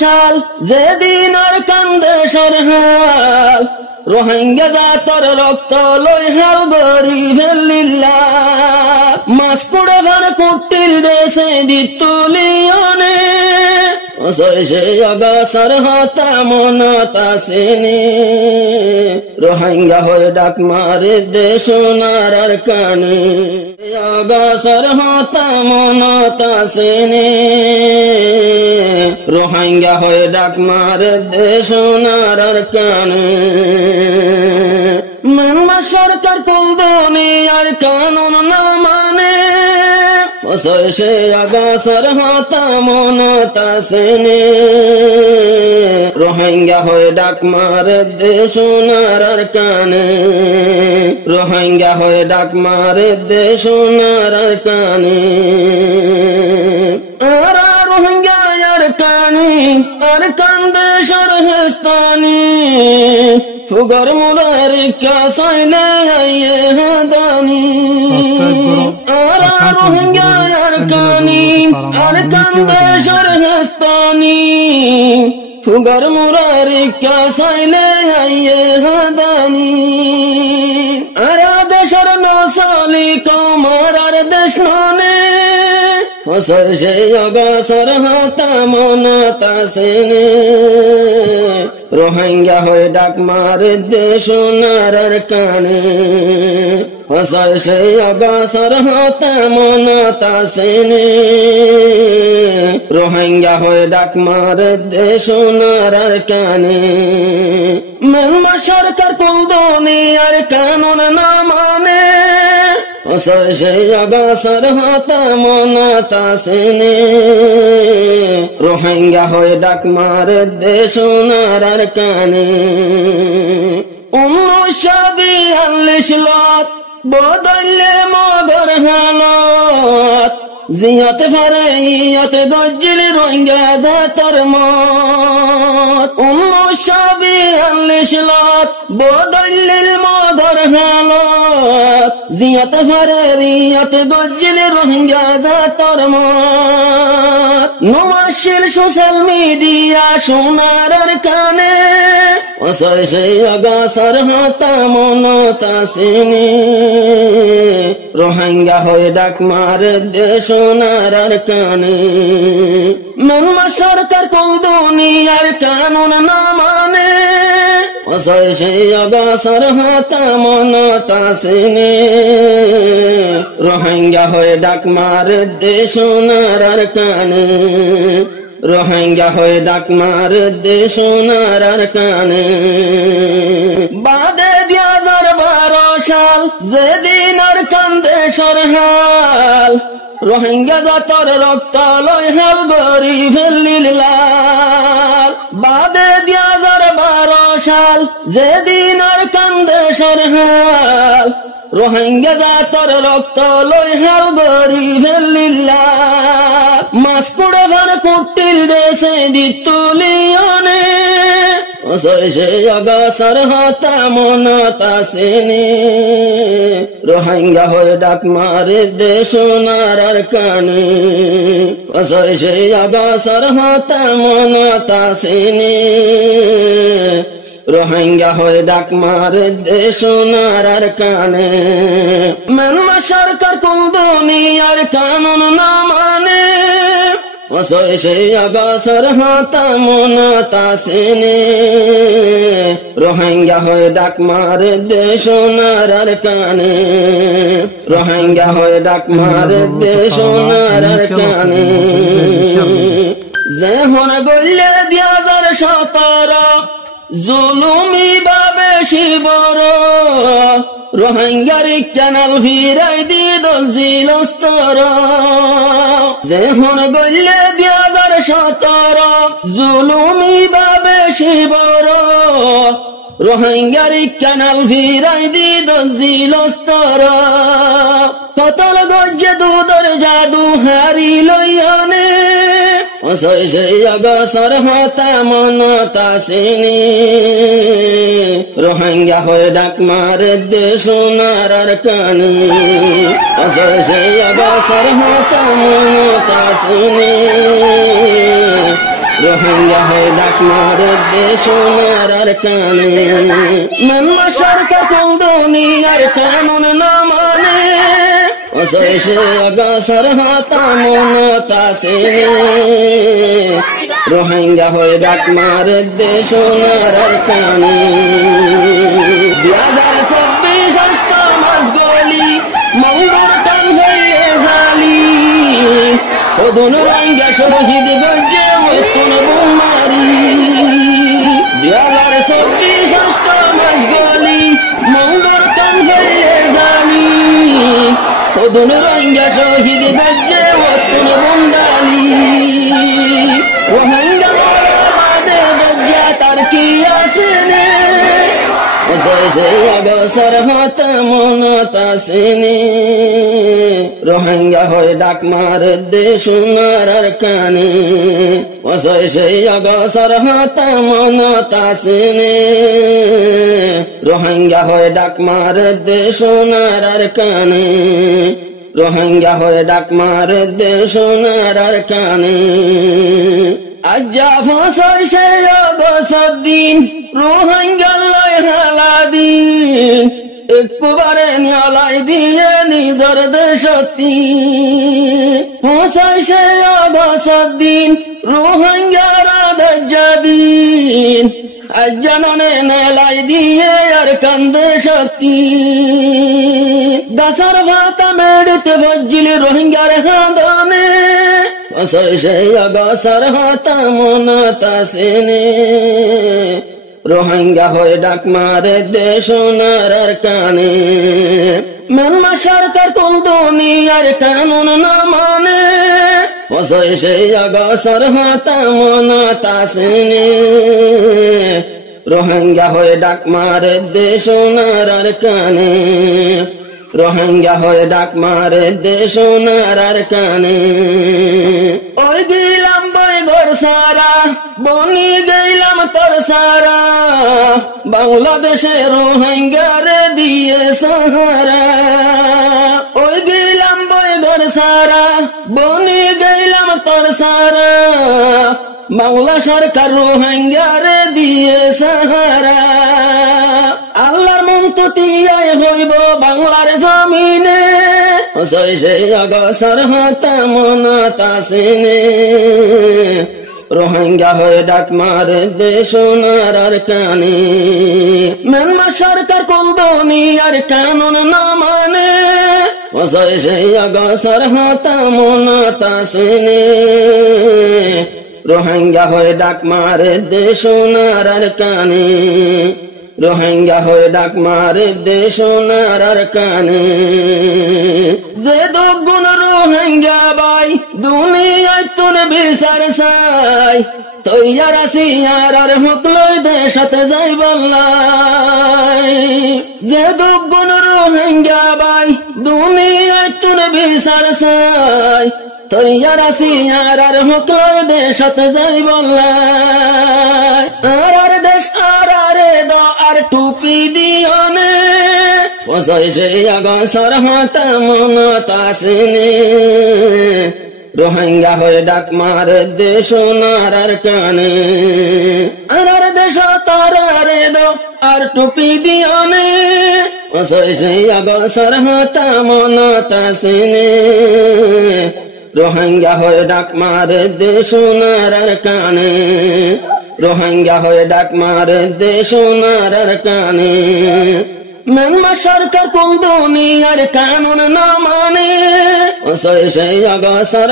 সাল যেদিন আর কান্দে সরহাল রোহিঙ্গা জাতর রক্ত লই হাল গরি ফেলিল্লা মাছ কুড়ে ভার কুটির দেশে দিতুলিয়নে সে অগাছর হতা মনতা সেনে রোহিঙ্গা হয়ে ডাক মারে দেশ নারার কানে অগাছর হতা মনতা সেনে রোহিঙ্গা হয়ে ডাক মারে দেশ নারার কানে মানবা সরকার কোন দুনিয়ার কানুন না মানে সে অগাছর হতা মনতা সেনে রোহিঙ্গা হয়ে ডাক মারে দেশ নারার কানে রোহিঙ্গা হয়ে ডাক মারে দেশ নারার কানে আরা রোহিঙ্গা আর কানি আর কান্দে সরহেস্তানি ফুগর মুরার কাসাইলে আইয়ে হাদানি আরা রোহিঙ্গা আর কানি আর কান্দে সরহেস্তানি ফুগর মুরার কাসাইলে আইয়ে হাদানি আরা দেশর নসালি কমর আর দেশ ননে সে অগাছর হতা মনতা সেনে রোহিঙ্গা হয়ে ডাক মারে দেশ নারার কানে সে অগাছর হতা মনতা সেনে রোহিঙ্গা হয়ে ডাক মারে দেশ নারার কানে মানবা সরকার কোন দুনিয়ার কানুন না মানে সে অগাছর হতা মনতা সেনে রোহিঙ্গা হয়ে ডাক মারে দেশ নারার কানে 1942 লত বদলে মগর হালত জিয়াতে ফারে ইয়াতে গজ্জিল রোহিঙ্গা জাতর মত 1942 লত বদলে মগর হালত জিয়াতে ফারে ইয়াতে গজ্জিল রোহিঙ্গা জাতর মত নমাশিল সোশ্যাল মিডিয়া সোনার কানে সে অগাছর হতা মনতা সেনে রোহিঙ্গা হয়ে ডাক মারে দেশ নারার কানে মানবা সরকার কোন দুনিয়ার কানুন না মানে সে অগাছর হতা মনতা সেনে রোহিঙ্গা হয়ে ডাক মারে দেশ নারার কানে রোহিঙ্গা হয়ে ডাক মারে দেশ নারার কানে বাদে 2012 সাল যেদিন আর কান্দে সরহাল রোহিঙ্গা জাতর রক্ত লই হাল গরি ফেলিল্লা বাদে 2012 সাল যেদিন আর কান্দে সরহাল রোহিঙ্গা জাতর রক্ত লই হাল গরি ফেলিল্লা মাছ কুড়ে ভার কুটির দেশে দিতুলিয়নে সে অগাছর হতা মনতা সেনে রোহিঙ্গা হয়ে ডাক মারে দেশ নারার কানে সে অগাছর হতা মনতা সেনে রোহিঙ্গা হয়ে ডাক মারে দেশ নারার কানে মানবা সরকার কোন দুনিয়ার কানুন না মানে সে অগাছর হতা মনতা সেনে রোহিঙ্গা হয়ে ডাক মারে দেশ নারার কানে রোহিঙ্গা হয়ে ডাক মারে দেশ নারার কানে যে হন গল্লে 2017 জুলুমি বাবে শিবর রোহিঙ্গারি ক্যানাল ভিরাই দি দজিল স্তর যে হন গল্লে 2017 জুলুমি বাবে শিবর রোহিঙ্গারি ক্যানাল ভিরাই দি দজিল স্তর কতল গজ্জে দুধর জাদু হারি লইয়নে সে অগাছর হতা মনতা সেনে রোহিঙ্গা হয়ে ডাক মারে দেশ নারার কানে সে অগাছর হতা মনতা সেনে রোহিঙ্গা হয়ে ডাক মারে দেশ সোনার কানে। মানমার সরকার কোন দুনিয়ার কানুন না মানে, অসহ্য অগাছার হাতা মমতা সেনে। রোহিঙ্গা হয়ে ডাক মারে দেশ সোনার কানে। 2026 ষষ্ঠ মাস গলি মঙ্গল টান হয়ে জালি, ওদন রোহিঙ্গা শহীদ গঞ্জে মৃত্যুন বুমারি। 2026 ষষ্ঠ মাস গলি মঙ্গল টান হয়ে জালি, ওদন রোহিঙ্গা শহীদ গঞ্জে মৃত্যুন বুমারি। রোহিঙ্গা বাদে গজ্ঞা তার কি আসেনে, অগসর হাত মনতা সেনে। রোহিঙ্গা হয়ে ডাক মারে দেশ সোনার কানে, অগসর হাত মনতা সেনে। রোহিঙ্গা হয়ে ডাক মারে দেশ সোনার কানে, রোহিঙ্গা হয়ে ডাক মারে দেশ সোনার কানে। আজ্জা ফসই সে অগসর দিন রোহিঙ্গা লয় হালা দিন, একবারে নিয়ালাই দিয়ে নিজর দেশতি। ফসই সে অগসর দিন রোহিঙ্গার দজ্জা দিন, আজ্জা ননে নেলাই দিয়ে আর কান্দে শক্তি। দাসার ভাতা মেড়তে ভজ্জিলি রোহিঙ্গার হাঁদনে, অগসর হাতা মনতা সেনে। রোহিঙ্গা হয়ে ডাক মারে দেশ সোনার কানে। মানমা সরকার কোন দুনিয়ার কানুন না মানে, অগসর হাতা মনতা সেনে। রোহিঙ্গা হয়ে ডাক মারে দেশ সোনার কানে, রোহিঙ্গা হয়ে ডাক মারে দেশ সোনার কানে। ওই গেলাম বই ঘর সারা বনি গেলাম তোর সারা, বাংলাদেশে রোহিঙ্গারে দিয়ে সাহারা। ওই গেলাম বই ঘর সারা বনি গেলাম তোর সারা, বাংলা সরকার রোহিঙ্গারে দিয়ে সাহারা। আল্লাহর মন্ততিয়ায় হইব বাংলার জমিনে, অগসর হাতা মনতা সেনে। রোহিঙ্গা হয়ে ডাক মারে দেশ সোনার কানে। মানমার সরকার কোন দুনিয়ার কানুন না মানে, অগসর হাতা মনতা সেনে। রোহিঙ্গা হয়ে ডাক মারে দেশ সোনার কানে, রোহিঙ্গা হয়ে ডাক মারে দেশ সোনার কানে। যে দুগুণ রোহিঙ্গা বাই দুনিয়ায় তোর বিচার চাই, তৈয়ার আছি আর হুকলই দেশতে যাই বললাই। যে দুগুণ রোহিঙ্গা বাই দুনিয়ায় তোর বিচার চাই, তৈয়ার আছি আর হুকলই দেশতে যাই বললাই। আর দেশ আর টুপি দিয়নে, অগসর হাতা মনতা সেনে। রোহিঙ্গা হয়ে ডাক মারে দেশ সোনার কানে। আর দেশ তারারে দো আর টুপি দিয়নে, অগসর হাতা মনতা সেনে। রোহিঙ্গা হয়ে ডাক মারে দেশ সোনার কানে, রোহিঙ্গা হয়ে ডাক মারে দেশ সোনার কানে। মানমা সরকার কোন দুনিয়ার কানুন না মানে, অগসর